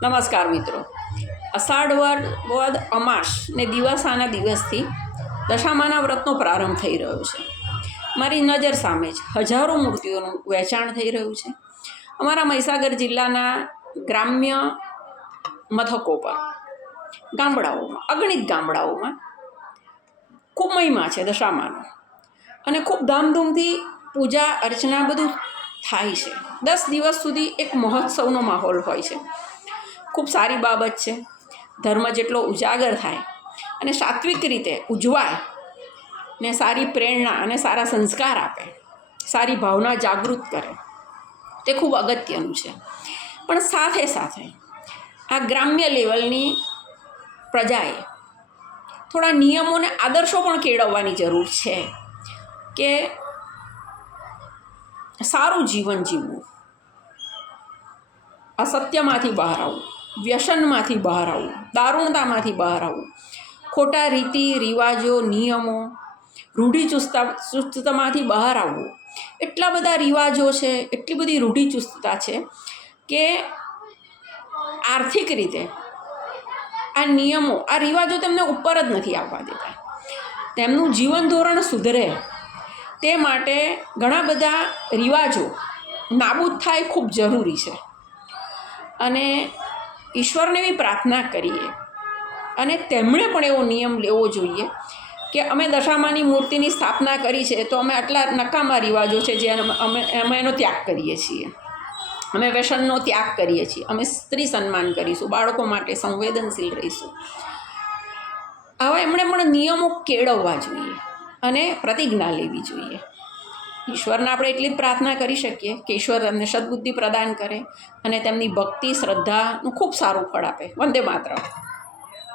નમસ્કાર મિત્રો, અષાઢ વદ અમાસ ને દિવસાના દિવસથી દશામાના વ્રતનો પ્રારંભ થઈ રહ્યો છે. મારી નજર સામે જ હજારો મૂર્તિઓનું વેચાણ થઈ રહ્યું છે. અમારા મહીસાગર જિલ્લાના ગ્રામ્ય મથકો પર ગામડાઓમાં, અગણિત ગામડાઓમાં ખૂબ મહિમા છે દશામાનો અને ખૂબ ધામધૂમથી પૂજા અર્ચના બધું થાય છે. 10 દિવસ સુધી એક મહોત્સવનો માહોલ હોય છે. ખૂબ સારી બાબત છે. ધર્મ જેટલો ઉજાગર થાય અને સાત્વિક રીતે ઉજવાય ને સારી પ્રેરણા અને સારા સંસ્કાર આપે, સારી ભાવના જાગૃત કરે, તે ખૂબ અગત્યનું છે. પણ સાથે સાથે આ ગ્રામ્ય લેવલની પ્રજાએ થોડા નિયમોને આદર્શો પણ કેળવવાની જરૂર છે કે સારું જીવન જીવવું, અસત્યમાંથી બહાર આવવું, વ્યસનમાંથી બહાર આવવું, દારૂણતામાંથી બહાર આવવું, ખોટા રીતિ રિવાજો, નિયમો, રૂઢિચુસ્તતામાંથી બહાર આવવું. એટલા બધા રિવાજો છે, એટલી બધી રૂઢિચુસ્તતા છે કે આર્થિક રીતે આ નિયમો, આ રિવાજો તેમને ઉપર જ નથી આવવા દેતા. તેમનું જીવન ધોરણ સુધરે તે માટે ઘણા બધા રિવાજો નાબૂદ થાય ખૂબ જરૂરી છે. અને ઈશ્વરને બી પ્રાર્થના કરીએ અને તેમણે પણ એવો નિયમ લેવો જોઈએ કે અમે દશામાની મૂર્તિની સ્થાપના કરી છે તો અમે આટલા નકામા રિવાજો છે જે અમે એનો ત્યાગ કરીએ છીએ. અમે વ્યસનનો ત્યાગ કરીએ છીએ. અમે સ્ત્રી સન્માન કરીશું, બાળકો માટે સંવેદનશીલ રહીશું. આવા એમણે પણ નિયમો કેળવવા જોઈએ અને પ્રતિજ્ઞા લેવી જોઈએ. ઈશ્વરને આપણે એટલી જ પ્રાર્થના કરી શકીએ કે ઈશ્વર એમને સદબુદ્ધિ પ્રદાન કરે અને તેમની ભક્તિ શ્રદ્ધાનું ખૂબ સારું ફળ આપે. વંદે માતરમ.